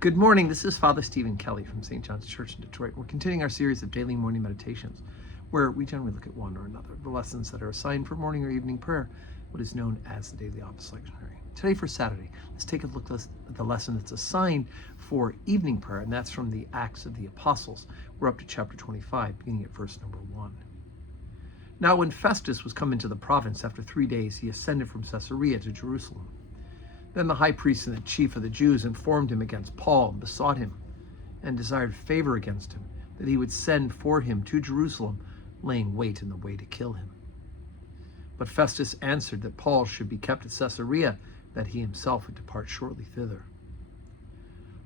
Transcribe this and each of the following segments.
Good morning. This is Father Stephen Kelly from St. John's Church in Detroit. We're continuing our series of daily morning meditations, where we generally look at one or another of the lessons that are assigned for morning or evening prayer, what is known as the Daily Office Lectionary. Today for Saturday, let's take a look at the lesson that's assigned for evening prayer, and that's from the Acts of the Apostles. We're up to chapter 25, beginning at verse number 1. Now when Festus was come into the province after 3 days, he ascended from Caesarea to Jerusalem. Then the high priest and the chief of the Jews informed him against Paul and besought him and desired favor against him, that he would send for him to Jerusalem, laying wait in the way to kill him. But Festus answered that Paul should be kept at Caesarea, that he himself would depart shortly thither.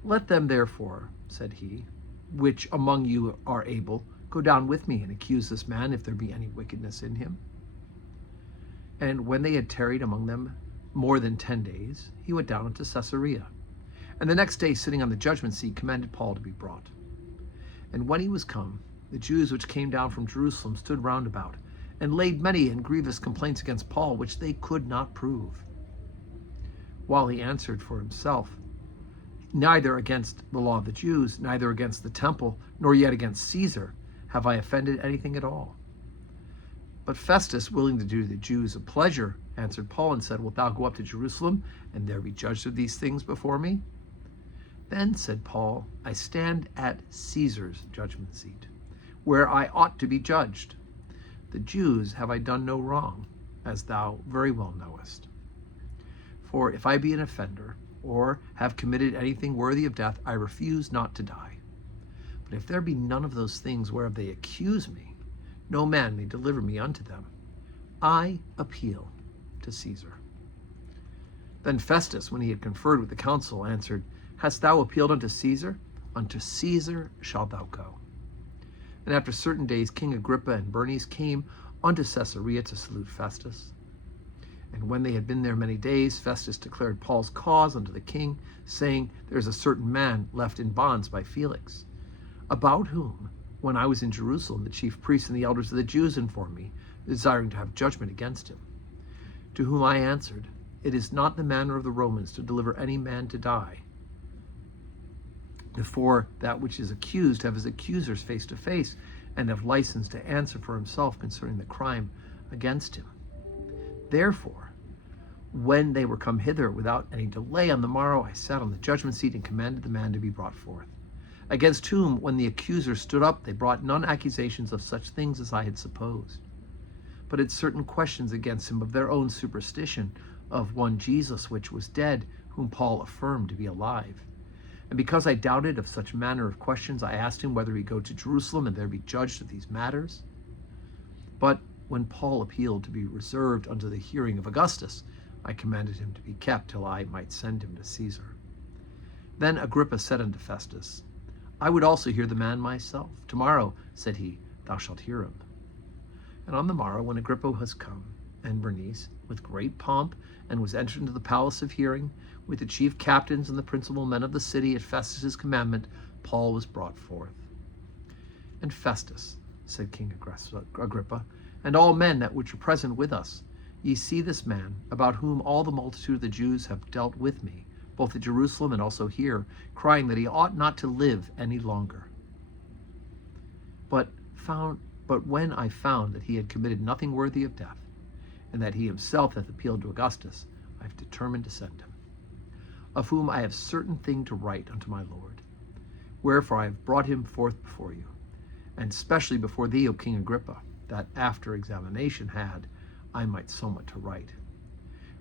Let them therefore, said he, which among you are able, go down with me and accuse this man, if there be any wickedness in him. And when they had tarried among them more than 10 days, he went down into Caesarea. And the next day, sitting on the judgment seat, commanded Paul to be brought. And when he was come, the Jews which came down from Jerusalem stood round about, and laid many and grievous complaints against Paul, which they could not prove. While he answered for himself, neither against the law of the Jews, neither against the temple, nor yet against Caesar, have I offended anything at all. But Festus, willing to do the Jews a pleasure, answered Paul and said, Wilt thou go up to Jerusalem, and there be judged of these things before me? Then said Paul, I stand at Caesar's judgment seat, where I ought to be judged. The Jews have I done no wrong, as thou very well knowest. For if I be an offender, or have committed anything worthy of death, I refuse not to die. But if there be none of those things whereof they accuse me, no man may deliver me unto them. I appeal to Caesar. Then Festus, when he had conferred with the council, answered, Hast thou appealed unto Caesar? Unto Caesar shalt thou go. And after certain days, King Agrippa and Bernice came unto Caesarea to salute Festus. And when they had been there many days, Festus declared Paul's cause unto the king, saying, There is a certain man left in bonds by Felix, about whom, when I was in Jerusalem, the chief priests and the elders of the Jews informed me, desiring to have judgment against him. To whom I answered, It is not the manner of the Romans to deliver any man to die, before that which is accused have his accusers face to face, and have license to answer for himself concerning the crime against him. Therefore, when they were come hither without any delay on the morrow, I sat on the judgment seat and commanded the man to be brought forth. Against whom, when the accusers stood up, they brought none accusations of such things as I had supposed, but had certain questions against him of their own superstition, of one Jesus which was dead, whom Paul affirmed to be alive. And because I doubted of such manner of questions, I asked him whether he go to Jerusalem and there be judged of these matters. But when Paul appealed to be reserved unto the hearing of Augustus, I commanded him to be kept till I might send him to Caesar. Then Agrippa said unto Festus, I would also hear the man myself. Tomorrow, said he, thou shalt hear him. And on the morrow, when Agrippa was come, and Bernice, with great pomp, and was entered into the palace of hearing, with the chief captains and the principal men of the city, at Festus's commandment, Paul was brought forth. And Festus, said King Agrippa, and all men that which are present with us, ye see this man, about whom all the multitude of the Jews have dealt with me, both at Jerusalem and also here, crying that he ought not to live any longer. But when I found that he had committed nothing worthy of death, and that he himself hath appealed to Augustus, I have determined to send him, of whom I have certain thing to write unto my Lord. Wherefore I have brought him forth before you, and specially before thee, O King Agrippa, that after examination had, I might somewhat to write.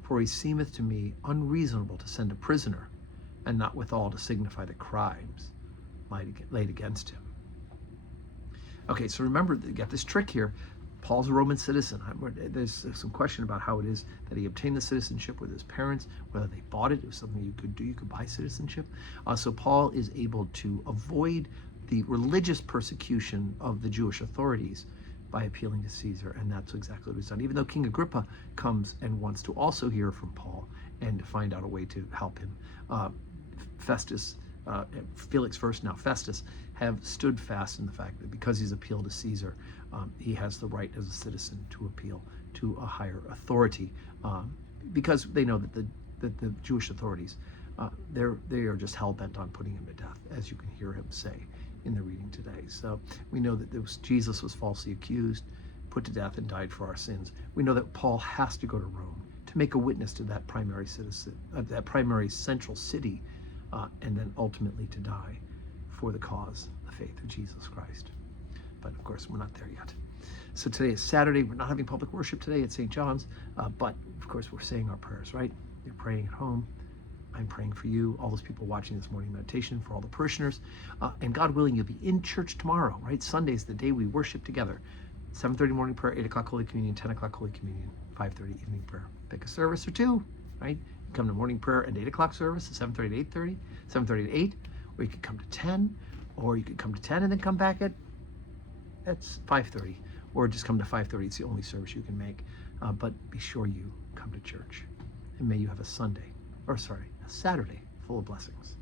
For he seemeth to me unreasonable to send a prisoner, and not withal to signify the crimes laid against him. Okay, so remember, you got this trick here. Paul's a Roman citizen. There's some question about how it is that he obtained the citizenship with his parents, whether they bought it. It was something you could do. You could buy citizenship. So Paul is able to avoid the religious persecution of the Jewish authorities by appealing to Caesar, and that's exactly what he's done. Even though King Agrippa comes and wants to also hear from Paul and to find out a way to help him, Felix first, now Festus, have stood fast in the fact that because he's appealed to Caesar, he has the right as a citizen to appeal to a higher authority, because they know that the Jewish authorities they are just hell-bent on putting him to death, as you can hear him say in the reading today. So we know that Jesus was falsely accused, put to death, and died for our sins. We know that Paul has to go to Rome to make a witness to that primary citizen, that primary central city, and then ultimately to die for the cause, the faith of Jesus Christ. But of course, we're not there yet. So today is Saturday. We're not having public worship today at St. John's, but of course, we're saying our prayers, right? You're praying at home. I'm praying for you, all those people watching this morning meditation, for all the parishioners. And God willing, you'll be in church tomorrow, right? Sunday's the day we worship together. 7:30 morning prayer, 8 o'clock Holy Communion, 10 o'clock Holy Communion, 5:30 evening prayer. Pick a service or two, right? You come to morning prayer and 8 o'clock service at 7:30 to 8:30, 7:30 to 8, or you could come to 10, or you could come to 10 and then come back at 5:30, or just come to 5:30. It's the only service you can make. But be sure you come to church. And may you have a Saturday full of blessings.